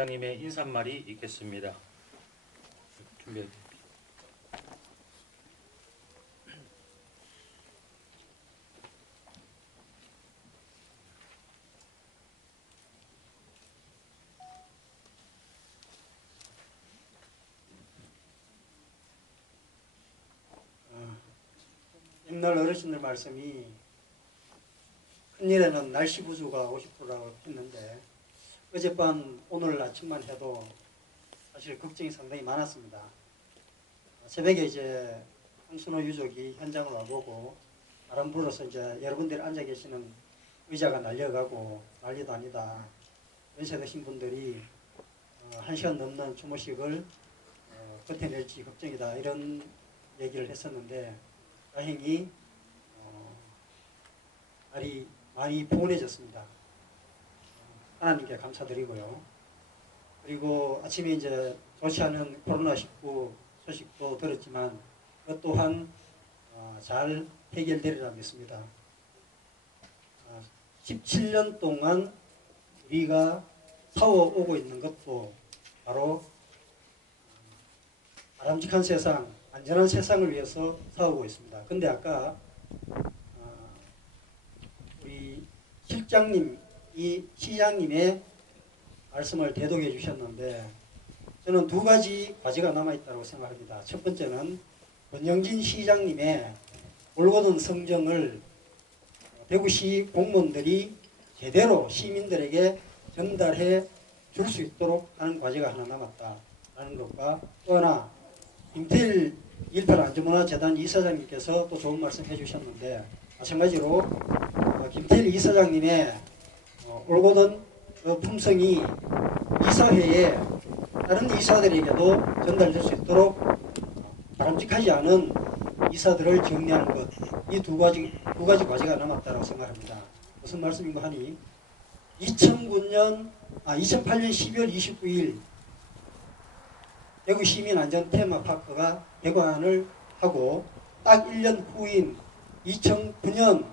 회장님의 인사말이 있겠습니다. 준비해 주십시오. 옛날 어르신들 말씀이 큰일에는 날씨 구조가 50%라고 했는데 어젯밤 오늘 아침만 해도 사실 걱정이 상당히 많았습니다. 새벽에 이제 황순호 유족이 현장을 와보고 바람 불어서 이제 여러분들이 앉아 계시는 의자가 날려가고 난리도 아니다. 연세 드신 분들이 1시간 넘는 추모식을 버텨낼지 걱정이다. 이런 얘기를 했었는데 다행히 날이 많이 포근해졌습니다. 하나님께 감사드리고요. 그리고 아침에 이제 좋지 않은 코로나19 소식도 들었지만 그것 또한 잘 해결되리라 믿습니다. 17년 동안 우리가 싸워오고 있는 것도 바로 바람직한 세상, 안전한 세상을 위해서 싸우고 있습니다. 근데 아까 우리 실장님, 이 시장님의 말씀을 대독해 주셨는데 저는 두 가지 과제가 남아있다고 생각합니다. 첫 번째는 권영진 시장님의 올곧은 성정을 대구시 공무원들이 제대로 시민들에게 전달해 줄 수 있도록 하는 과제가 하나 남았다라는 것과 또 하나 김태일 1.8 안전문화재단 이사장님께서 또 좋은 말씀 해주셨는데 마찬가지로 김태일 이사장님의 올곧은 품성이 이사회에 다른 이사들에게도 전달될 수 있도록 바람직하지 않은 이사들을 정리하는 것, 이 두 가지 과제가 남았다고 생각합니다. 무슨 말씀인가 하니 2008년 12월 29일 대구 시민안전 테마파크가 개관을 하고 딱 1년 후인 2009년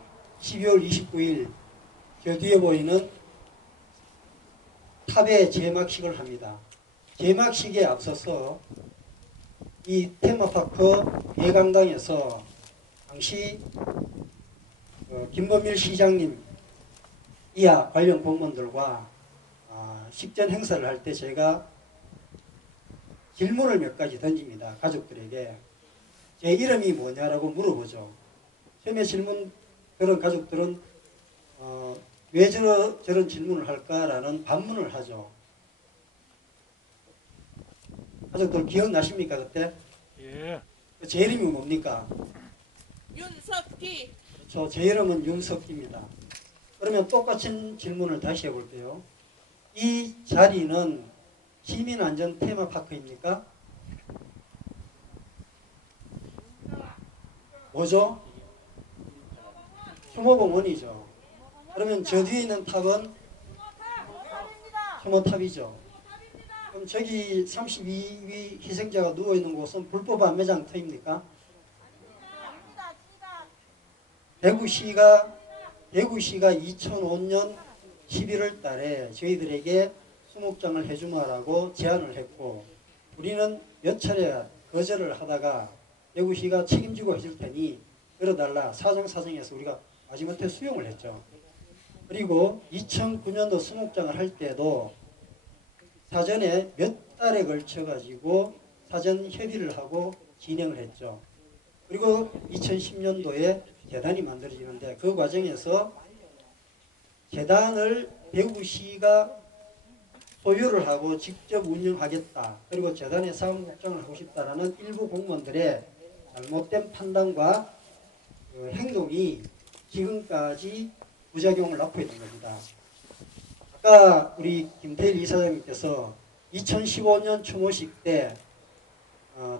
12월 29일 저 뒤에 보이는 탑의 제막식을 합니다. 제막식에 앞서서 이 테마파크 예강당에서 당시 김범일 시장님 이하 관련 공무원들과 식전 행사를 할 때 제가 질문을 몇 가지 던집니다. 가족들에게. 제 이름이 뭐냐라고 물어보죠. 처음에 질문 들은 가족들은 왜 저런 질문을 할까라는 반문을 하죠. 가족들 기억나십니까 그때? 예. 제 이름이 뭡니까? 윤석기. 그렇죠. 제 이름은 윤석기입니다. 그러면 똑같은 질문을 다시 해볼게요. 이 자리는 시민안전 테마파크입니까? 뭐죠? 추모공원이죠. 그러면 저 뒤에 있는 탑은 추모탑이죠. 그럼 저기 32위 희생자가 누워있는 곳은 불법 안매장 터입니까? 대구시가 2005년 11월 달에 저희들에게 수목장을 해주마라고 제안을 했고 우리는 몇 차례 거절을 하다가 대구시가 책임지고 해줄 테니 끌어달라 사정사정해서 우리가 마지못해 수용을 했죠. 그리고 2009년도 수목장을 할 때도 사전에 몇 달에 걸쳐 가지고 사전 협의를 하고 진행을 했죠. 그리고 2010년도에 재단이 만들어지는데 그 과정에서 재단을 대구시가 소유를 하고 직접 운영하겠다. 그리고 재단의 사무국장을 하고 싶다라는 일부 공무원들의 잘못된 판단과 행동이 지금까지 부작용을 낳고 있는 겁니다. 아까 우리 김태일 이사장님께서 2015년 추모식 때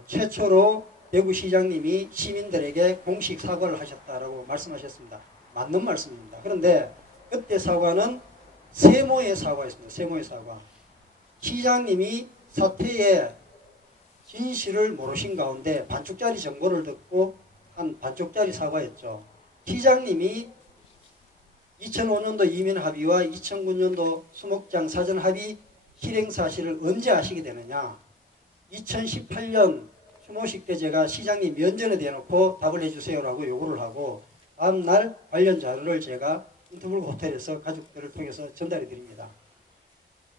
최초로 대구시장님이 시민들에게 공식 사과를 하셨다라고 말씀하셨습니다. 맞는 말씀입니다. 그런데 그때 사과는 세모의 사과였습니다. 세모의 사과. 시장님이 사태의 진실을 모르신 가운데 반쪽짜리 정보를 듣고 한 반쪽짜리 사과였죠. 시장님이 2005년도 이민 합의와 2009년도 수목장 사전 합의 실행 사실을 언제 아시게 되느냐? 2018년 추모식 때 제가 시장님 면전에 대놓고 답을 해주세요라고 요구를 하고 다음날 관련 자료를 제가 인터블 호텔에서 가족들을 통해서 전달해 드립니다.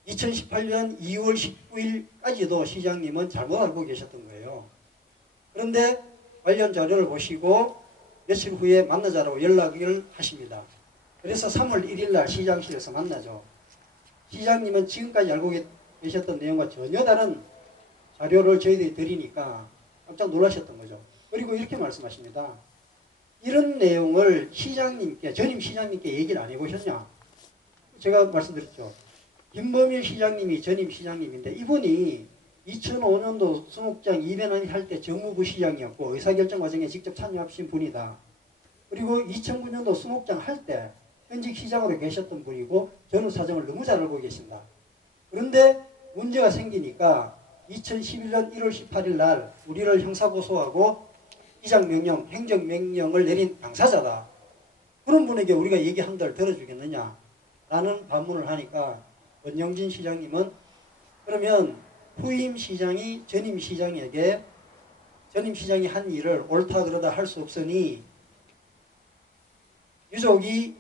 2018년 2월 19일까지도 시장님은 잘못 알고 계셨던 거예요. 그런데 관련 자료를 보시고 며칠 후에 만나자라고 연락을 하십니다. 그래서 3월 1일 날 시장실에서 만나죠. 시장님은 지금까지 알고 계셨던 내용과 전혀 다른 자료를 저희들이 드리니까 깜짝 놀라셨던 거죠. 그리고 이렇게 말씀하십니다. 이런 내용을 시장님께, 전임 시장님께 얘기를 안 해보셨냐? 제가 말씀드렸죠. 김범일 시장님이 전임 시장님인데 이분이 2005년도 수목장 이변환이 할 때 정무부 시장이었고 의사결정 과정에 직접 참여하신 분이다. 그리고 2009년도 수목장 할 때 현직 시장으로 계셨던 분이고 전후 사정을 너무 잘 알고 계신다. 그런데 문제가 생기니까 2011년 1월 18일 날 우리를 형사고소하고 이장명령, 행정명령을 내린 당사자다. 그런 분에게 우리가 얘기한들 들어주겠느냐? 라는 반문을 하니까 원영진 시장님은 그러면 후임 시장이 전임 시장에게 전임 시장이 한 일을 옳다 그러다 할 수 없으니 유족이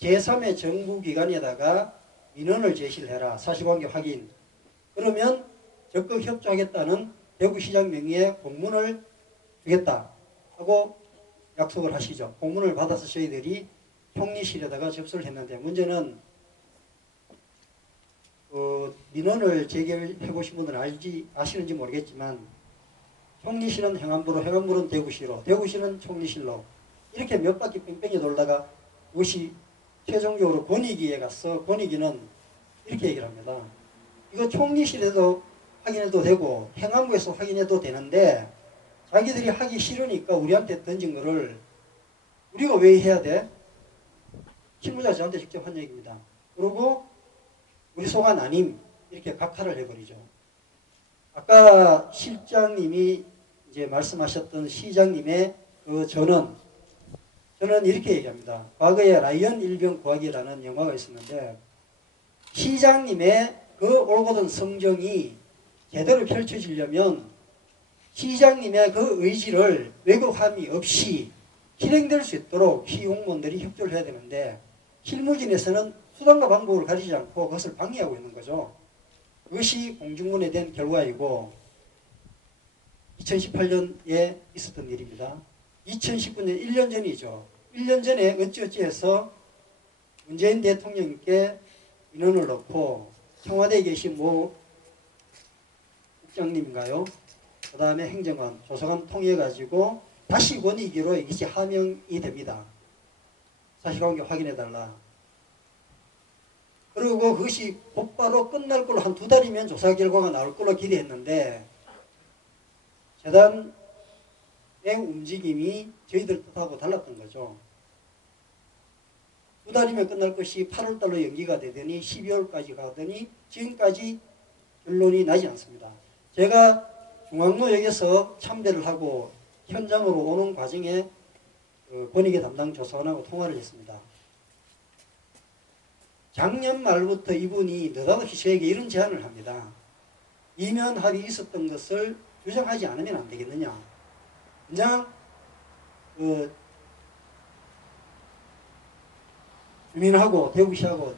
제3의 정부기관에다가 민원을 제시를 해라. 사실관계 확인. 그러면 적극 협조하겠다는 대구시장 명의의 공문을 주겠다 하고 약속을 하시죠. 공문을 받아서 저희들이 형리실에다가 접수를 했는데 문제는 민원을 제기해 보신 분들은 아시는지 모르겠지만 형리실은 행안부로, 행안부는 대구시로, 대구시는 총리실로 이렇게 몇 바퀴 뺑뺑이 돌다가 그것이 최종적으로 권익위에 가서 권익위는 이렇게 얘기를 합니다. 이거 총리실에도 확인해도 되고 행안부에서 확인해도 되는데 자기들이 하기 싫으니까 우리한테 던진 거를 우리가 왜 해야 돼? 실무자가 저한테 직접 한 얘기입니다. 그리고 우리 소관 아님 이렇게 각하를 해버리죠. 아까 실장님이 이제 말씀하셨던 시장님의 그 저는 이렇게 얘기합니다. 과거에 라이언 일병 구하기라는 영화가 있었는데 시장님의 그 올곧은 성정이 제대로 펼쳐지려면 시장님의 그 의지를 왜곡함이 없이 실행될 수 있도록 시공무원들이 협조를 해야 되는데 실무진에서는 수단과 방법을 가리지 않고 그것을 방해하고 있는 거죠. 그것이 공중분해 된 결과이고 2018년에 있었던 일입니다. 2019년 1년 전이죠. 1년 전에 어찌어찌해서 문재인 대통령께 인원을 넣고 청와대에 계신 모 국장님인가요? 그 다음에 행정관, 조사관 통해가지고 다시 권익위로 이것이 하명이 됩니다. 사실관계 확인해달라. 그리고 그것이 곧바로 끝날 걸로 한 2달이면 조사 결과가 나올 걸로 기대했는데 재단의 움직임이 저희들 뜻하고 달랐던 거죠. 2달이면 끝날 것이 8월달로 연기가 되더니 12월까지 가더니 지금까지 결론이 나지 않습니다. 제가 중앙로역에서 참배를 하고 현장으로 오는 과정에 권익위 담당 조사관하고 통화를 했습니다. 작년 말부터 이분이 느닷없이 저에게 이런 제안을 합니다. 이면 합의 있었던 것을 주장하지 않으면 안 되겠느냐. 그냥 주민하고 대구시하고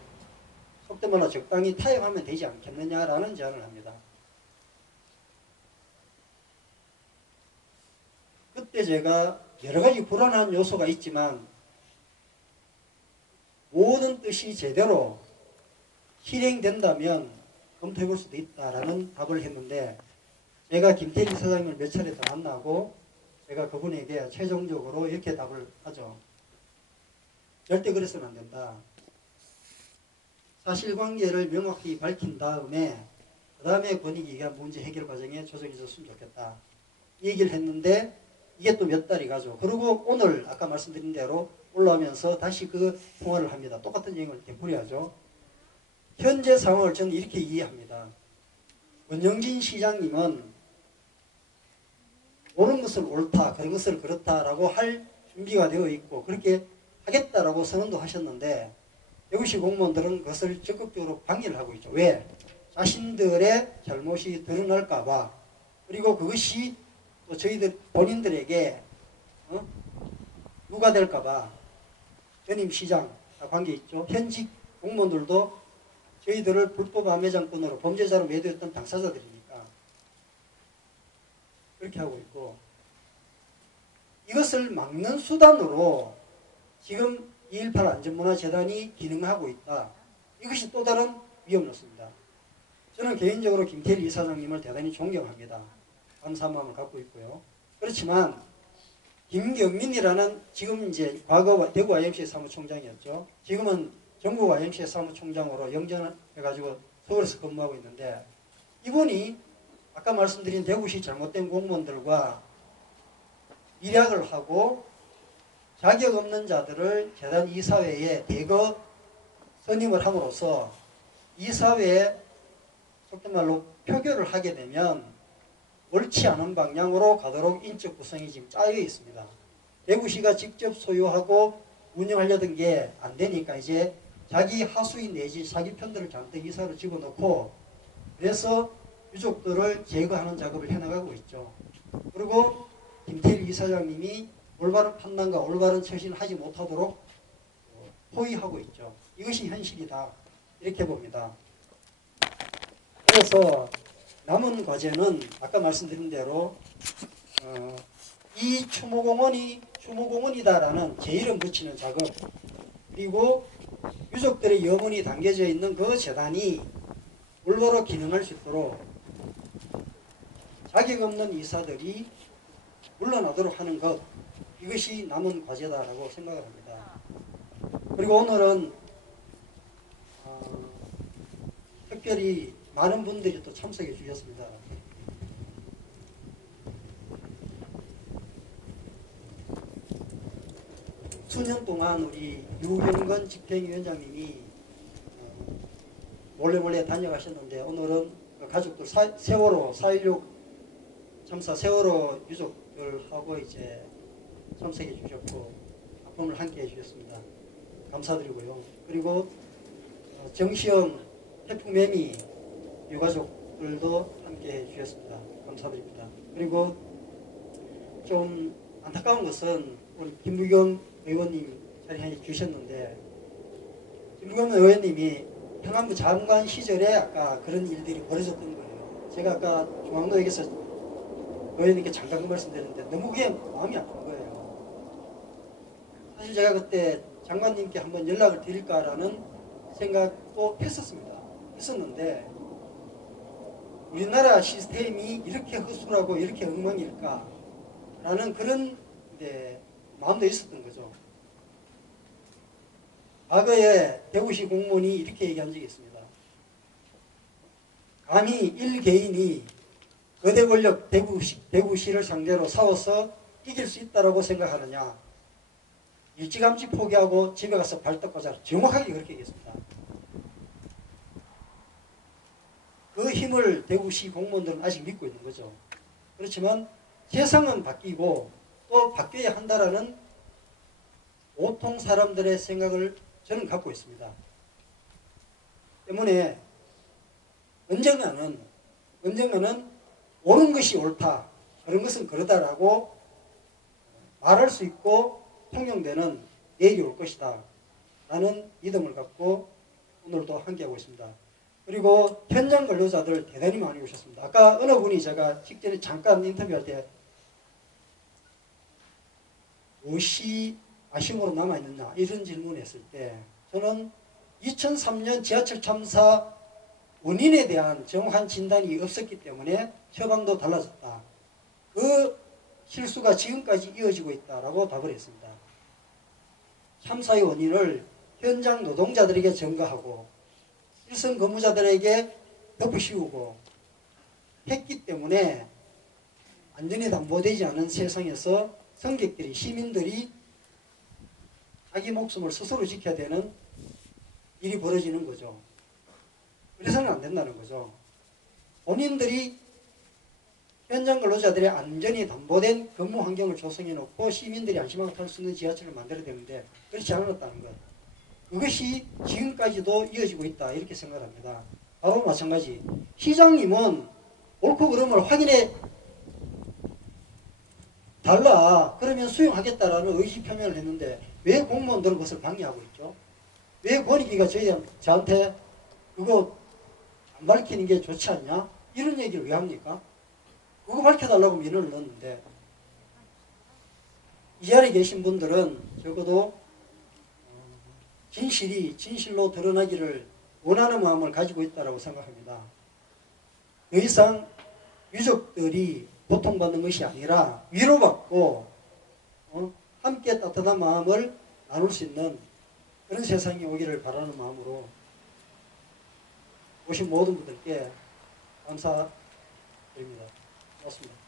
속된 말로 적당히 타협하면 되지 않겠느냐라는 제안을 합니다. 그때 제가 여러 가지 불안한 요소가 있지만 모든 뜻이 제대로 실행된다면 검토해 볼 수도 있다라는 답을 했는데 제가 김태리 사장님을 몇 차례 더 만나고 제가 그분에게 최종적으로 이렇게 답을 하죠. 절대 그래서는 안 된다. 사실관계를 명확히 밝힌 다음에 그 다음에 권익위가 문제 해결 과정에 조정이 있었으면 좋겠다. 이 얘기를 했는데 이게 또 몇 달이 가죠. 그리고 오늘 아까 말씀드린 대로 올라오면서 다시 그 통화를 합니다. 똑같은 내용을 되풀이하죠. 현재 상황을 저는 이렇게 이해합니다. 원영진 시장님은 옳은 것을 옳다, 그런 것을 그렇다라고 할 준비가 되어 있고 그렇게 하겠다라고 선언도 하셨는데 대구시 공무원들은 그것을 적극적으로 방해를 하고 있죠. 왜? 자신들의 잘못이 드러날까봐, 그리고 그것이 또 저희들 본인들에게 누가 될까봐 전임 시장 관계 있죠. 현직 공무원들도 저희들을 불법 암매장권으로 범죄자로 매도했던 당사자들이니까 그렇게 하고 있고, 이것을 막는 수단으로 지금 2.18 안전문화재단이 기능하고 있다. 이것이 또 다른 위험 요소입니다. 저는 개인적으로 김태일 이사장님을 대단히 존경합니다. 감사한 마음을 갖고 있고요. 그렇지만 김경민이라는, 지금 이제 과거 대구 IMC 사무총장이었죠. 지금은 전국 IMC 사무총장으로 영전해가지고 서울에서 근무하고 있는데, 이분이 아까 말씀드린 대구시 잘못된 공무원들과 일약을 하고 자격 없는 자들을 재단 이사회에 대거 선임을 함으로써 이사회에 속된 말로 표결을 하게 되면 옳지 않은 방향으로 가도록 인적 구성이 지금 짜여 있습니다. 대구시가 직접 소유하고 운영하려던 게 안 되니까 이제 자기 하수인 내지 자기 편들을 잔뜩 이사로 집어넣고, 그래서 유족들을 제거하는 작업을 해나가고 있죠. 그리고 김태일 이사장님이 올바른 판단과 올바른 처신을 하지 못하도록 포위하고 있죠. 이것이 현실이다, 이렇게 봅니다. 그래서 남은 과제는 아까 말씀드린 대로 이 추모공원이다라는 제 이름 붙이는 작업, 그리고 유족들의 염원이 담겨져 있는 그 재단이 올바로 기능할 수 있도록 자격 없는 이사들이 물러나도록 하는 것, 이것이 남은 과제다라고 생각을 합니다. 그리고 오늘은 특별히 많은 분들이 또 참석해 주셨습니다. 수년 동안 우리 유경건 집행위원장님이 몰래 다녀가셨는데, 오늘은 가족들 세월호 4.16 참사 세월호 유족들하고 이제 참석해 주셨고 아픔을 함께 해주셨습니다. 감사드리고요. 그리고 정시영 태풍매미 유가족들도 함께 해주셨습니다. 감사드립니다. 그리고 좀 안타까운 것은 우리 김부겸 의원님 자리에 주셨는데, 김부겸 의원님이 행안부 장관 시절에 아까 그런 일들이 벌어졌던 거예요. 제가 아까 중앙도에서 의원님께 잠깐 그 말씀드렸는데 너무 그게 마음이 아픈 거예요. 사실 제가 그때 장관님께 한번 연락을 드릴까라는 생각도 했었는데, 우리나라 시스템이 이렇게 허술하고 이렇게 엉망일까라는 그런 마음도 있었던 거죠. 과거에 대구시 공무원이 이렇게 얘기한 적이 있습니다. 감히 일개인이 거대 권력 대구시를 상대로 싸워서 이길 수 있다고 생각하느냐. 일찌감치 포기하고 집에 가서 발 닦고 자라. 정확하게 그렇게 얘기했습니다. 그 힘을 대구시 공무원들은 아직 믿고 있는 거죠. 그렇지만 세상은 바뀌고 또 바뀌어야 한다라는 보통 사람들의 생각을 저는 갖고 있습니다. 때문에 언젠가는 옳은 것이 옳다, 그런 것은 그러다라고 말할 수 있고 통용되는 내일이 올 것이다 라는 믿음을 갖고 오늘도 함께하고 있습니다. 그리고 현장 근로자들 대단히 많이 오셨습니다. 아까 어느 분이 제가 직전에 잠깐 인터뷰할 때 무엇이 아쉬움으로 남아있느냐 이런 질문을 했을 때, 저는 2003년 지하철 참사 원인에 대한 정확한 진단이 없었기 때문에 처방도 달라졌다. 그 실수가 지금까지 이어지고 있다라고 답을 했습니다. 참사의 원인을 현장 노동자들에게 전가하고 일선 근무자들에게 덮으씌우고 했기 때문에 안전이 담보되지 않은 세상에서 승객들이, 시민들이 자기 목숨을 스스로 지켜야 되는 일이 벌어지는 거죠. 그래서는 안 된다는 거죠. 본인들이 현장 근로자들의 안전이 담보된 근무 환경을 조성해 놓고 시민들이 안심하고 탈 수 있는 지하철을 만들어야 되는데 그렇지 않았다는 것. 그것이 지금까지도 이어지고 있다, 이렇게 생각합니다. 바로 마찬가지. 시장님은 옳고 그름을 확인해 달라. 그러면 수용하겠다라는 의지 표명을 했는데 왜 공무원들은 그것을 방해하고 있죠? 왜 권익위가 저한테 그거 안 밝히는 게 좋지 않냐? 이런 얘기를 왜 합니까? 그거 밝혀달라고 민원을 넣었는데 이 자리에 계신 분들은 적어도 진실이 진실로 드러나기를 원하는 마음을 가지고 있다고 생각합니다. 더 이상 유족들이 고통받는 것이 아니라 위로받고 함께 따뜻한 마음을 나눌 수 있는 그런 세상이 오기를 바라는 마음으로 오신 모든 분들께 감사드립니다. 고맙습니다.